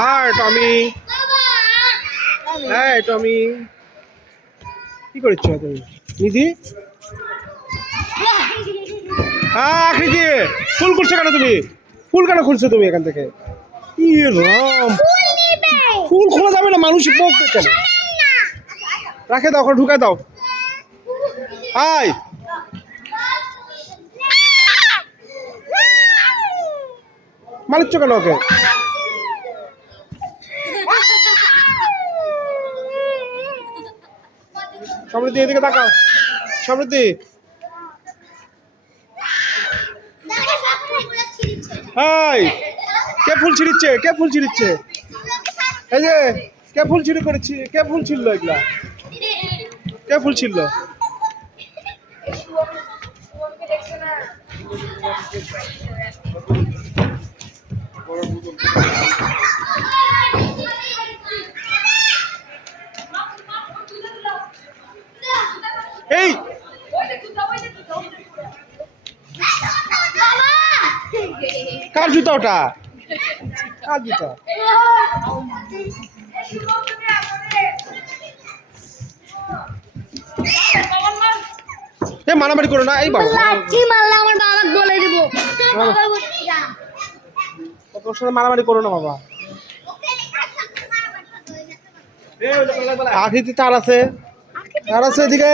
High টমি, হ্যাঁ টমি, কি করছ তুমি? নিধি, হ্যাঁ আকৃতি, ফুল খুলছো কেন তুমি? ফুল কেন খুলছো তুমি এখান থেকে? কি রাম, ফুল খোলা যাবে না, মানুষ বকবে কেন? রাখে দাও, ওখানে ঢুকায় দাও। হাই, মারিচ্ছ কেন ওকে? সমৃদ্ধি এদিকে তাকাও, সমৃদ্ধি। হাই, কে ফুল ছিঁড়িচ্ছে? কে ফুল ছিঁড়িচ্ছে? এই যে কে ফুল ছিঁড়ি করেছি? কে ফুল ছিঁড়লো এগুলা? কে ফুল ছিঁড়লো? এই কার জুতা ওটা? কার জুতা? এ মারামারি করো না, এই বাবা লাঠি মারলে আমার বাবা বলে দেব। তোর সাথে মারামারি করো না বাবা। আখিতে তার আছে, তার আছে এদিকে।